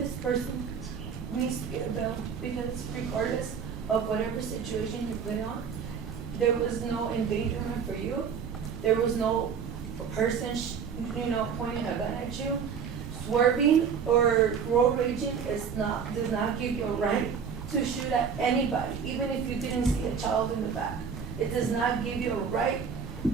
this person needs to get a bail, because regardless of whatever situation you put on, there was no endangerment for you. There was no person, pointing a gun at you. Swerving or road raging does not give you a right to shoot at anybody, even if you didn't see a child in the back. It does not give you a right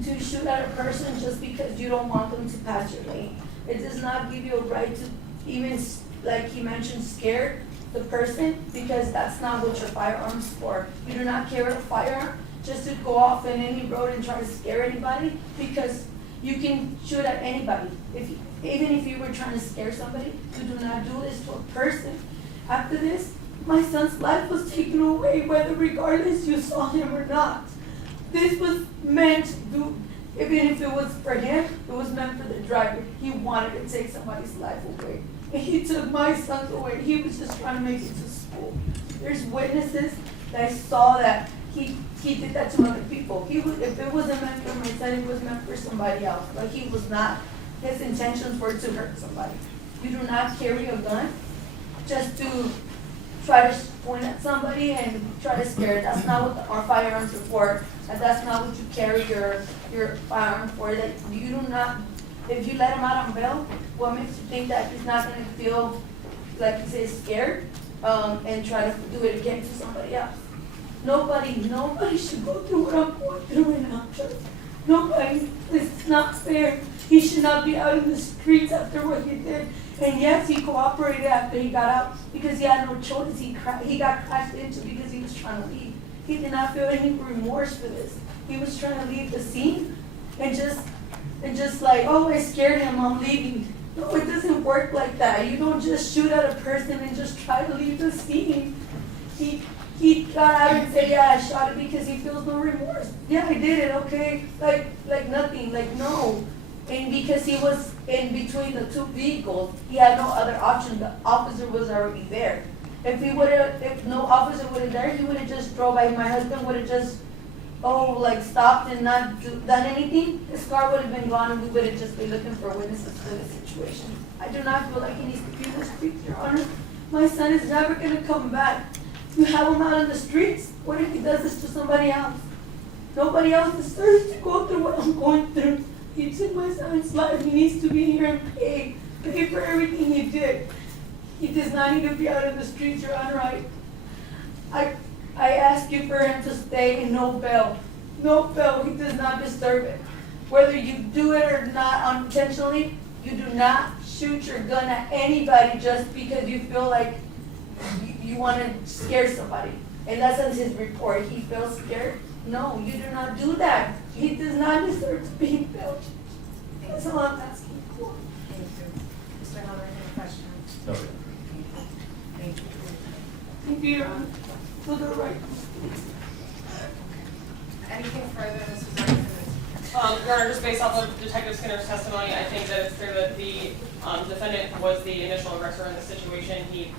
to shoot at a person just because you don't want them to pass your lane. It does not give you a right to even, like he mentioned, scare the person, because that's not what your firearm's for. You do not carry a firearm just to go off in any road and try to scare anybody, because you can shoot at anybody. Even if you were trying to scare somebody, you do not do this to a person. After this, my son's life was taken away, whether regardless you saw him or not. This was meant to do, even if it was for him, it was meant for the driver. He wanted to take somebody's life away. And he took my son's away. He was just trying to make it to school. There's witnesses that saw that he did that to other people. If it wasn't meant for my son, it was meant for somebody else. But he was not, his intentions were to hurt somebody. You do not carry a gun just to try to point at somebody and try to scare. That's not what our firearms are for. And that's not what you carry your firearm for. That you do not, if you let him out on bail, what makes you think that he's not going to feel, like you say, scared and try to do it again to somebody else? Nobody should go through what I'm going through right now. Nobody. This is not fair. He should not be out in the streets after what he did. And yes, he cooperated after he got out because he had no choice. He got crashed into because he was trying to leave. He did not feel any remorse for this. He was trying to leave the scene and just like, oh, I scared him, I'm leaving. No, it doesn't work like that. You don't just shoot at a person and just try to leave the scene. He got out and said, yeah, I shot it because he feels no remorse. Yeah, I did it, okay. Like nothing, like no. And because he was in between the two vehicles, he had no other option. The officer was already there. If no officer would have there, he would have just drove by. My husband would have just, stopped and not done anything. His car would have been gone and we would have just been looking for witnesses for the situation. I do not feel like he needs to be in the streets, Your Honor. My son is never going to come back. You have him out in the streets. What if he does this to somebody else? Nobody else deserves to go through what I'm going through. He took my son's life. He needs to be here and pay for everything he did. He does not need to be out in the streets, Your Honor. I ask you for him to stay in no bail. No bail. He does not deserve it. Whether you do it or not unintentionally, you do not shoot your gun at anybody just because you feel like you want to scare somebody. And that's in his report. He feels scared. No, you do not do that. He does not deserve to be in bail. That's all I'm asking for. Thank you. Mr. Helmick, any questions? No. Thank you. Thank you, Your Honor. To the right. Anything further, Mrs. Martinez? Your Honor, just based off of Detective Skinner's testimony, I think that it's clear that the defendant was the initial aggressor in the situation. He